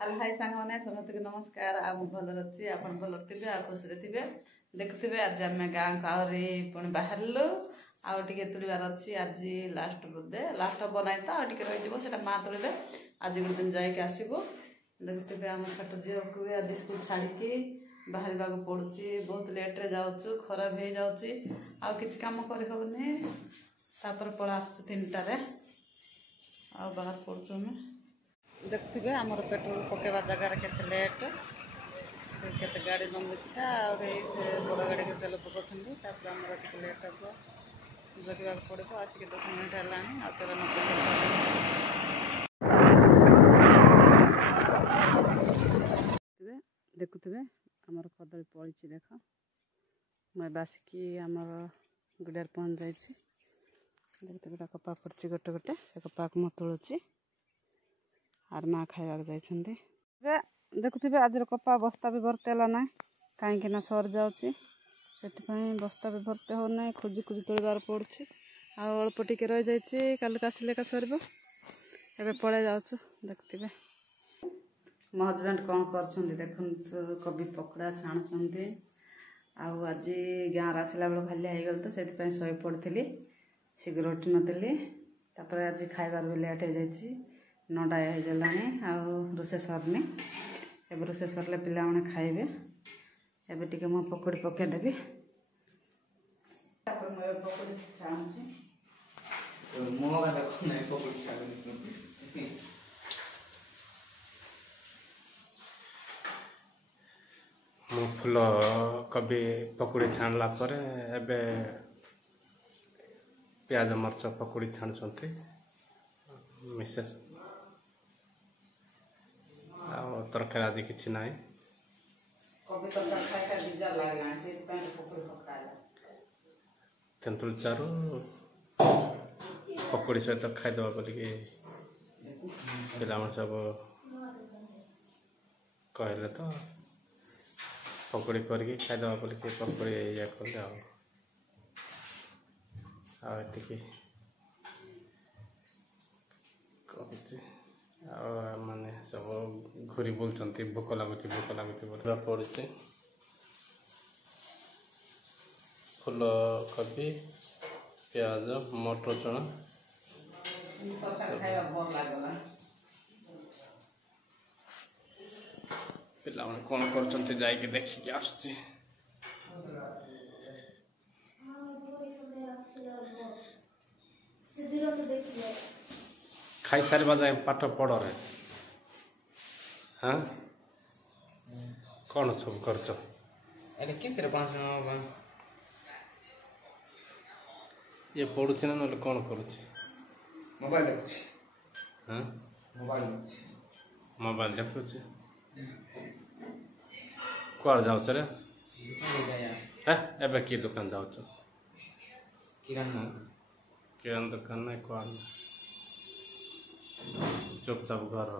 Hello hi सांग मैंने समस्त को नमस्कार आ भल अच्छी आप भल थे आ खुशी थे देखुवे आज आम गाँ को आहरी पुणी बाहर आगे तुड़ार अच्छी आज लास्ट बोधे लास्ट हम ना तो आगे रही माँ तुड़े आज गोटे दिन जाकि आसबू देखुवे आम छोट झील को भी आज स्कूल छाड़ी बाहर पड़ुची बहुत लेट्रे जाऊँ खराब हो जाऊँगी आउ कि कम करनी पड़ा आस 3टार आ बाहर पड़ू आम देखुवे आमर पेट्रोल पकेवा जगार केते लेट केते गाड़ी लंबुचा से बड़ गाड़ी के तेल पकाउछन्ती आमर टिके लेट हम जगवा पड़ो आसिक 10 मिनट है आ 93 देखुवे आमर कदली पड़ी देख मैं बासिकी आमर गुड़ियार पहुँच जाइए देखते कपा पड़ी गोटे गोटे से कपा को मैं तोलुची आर माँ खावा जाइए देखुवे आज कपा बस्ता भी भर्ती है ना कहीं सर जाऊँगी बस्ता भी भर्ती होना खोजी खोजी तोड़बार पड़ुଛି अल्प टिके रही जाइए काल आसिले का सर एवं पड़े जाऊँ देखते मो हजबैंड कौन कर देखु कोबी पकोड़ा छाणुंट आज गाँव आसला बेल खाली होगल तो से शोई पड़ी शीघ्र उठी नी आज खाइबार भी लेट हो जाइए 9टा हो रोसे सरनी एवं रोसे सरले पिला खाइबे एवं टिके मो पकोड़ी पकईदेवी पकोड़ी छाणुची मु फुल कोबी पकोड़ी छाणला पर एबे प्याज मरच पकोड़ी छाणुचंती मिसेस तरकारी आदि किसी ना तेंतुल चारू पकोड़ी सहित खाईदे बोलिकी पिला सब कहले तो पकोड़ी करके खाईदे बोलिकी पकोड़ी या कले आती माने सब घूरी बोलते भोक लगुच पड़े फूल कोबी प्याज मटर चना पिला कौन कर देखिए आसुची खाई सारे जाए पाठ पढ़ रे हाँ कौन सब कर ये पढ़ुची ना ना कौन करुची मोबाइल देखुची हाँ मोबाइल देखुची कुआर जाऊच रे एबे की दुकान जाऊच किराना दुकान नहीं कुआर चुपचाप घर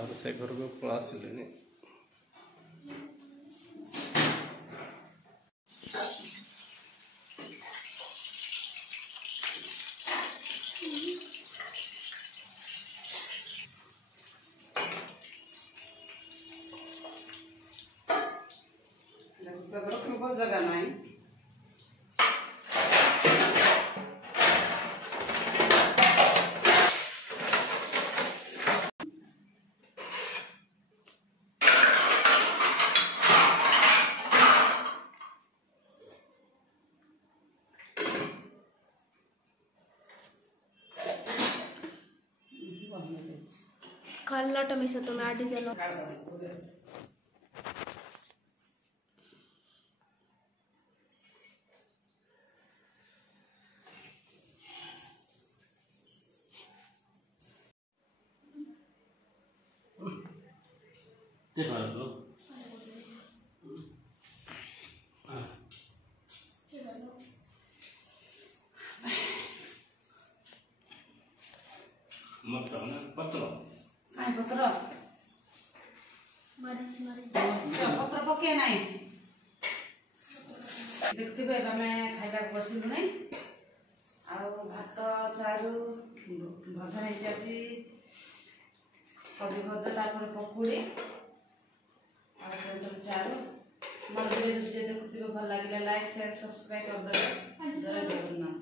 और से घर को पड़ा आसिले जगह ना कल्ला टमेसो तो आडी देलो ପତ୍ର କାଇଁ ପତ୍ର ପତ୍ର ପକେଇ ନାହିଁ ଦେଖୁଥିବେ ଏବେ ଆମେ ଖାଇବାକୁ ବସିଲୁଣି ଆଉ ଭାତ ଚାରୁ ଭଜା ହେଇଛି ଆଜି କୋବି ଭଜା ତାପରେ ପକୁଡ଼ି ଆଉ ଚାରୁ ମୋର ଭିଡ଼ିଓ ଯଦି ଦେଖୁଥିବେ ଭଲ ଲାଗିଲେ ଲାଇକ୍ ସେୟାର ସବସ୍କ୍ରାଇବ୍ କରିଦେବେ ଜୟ ଜଗନ୍ନାଥ।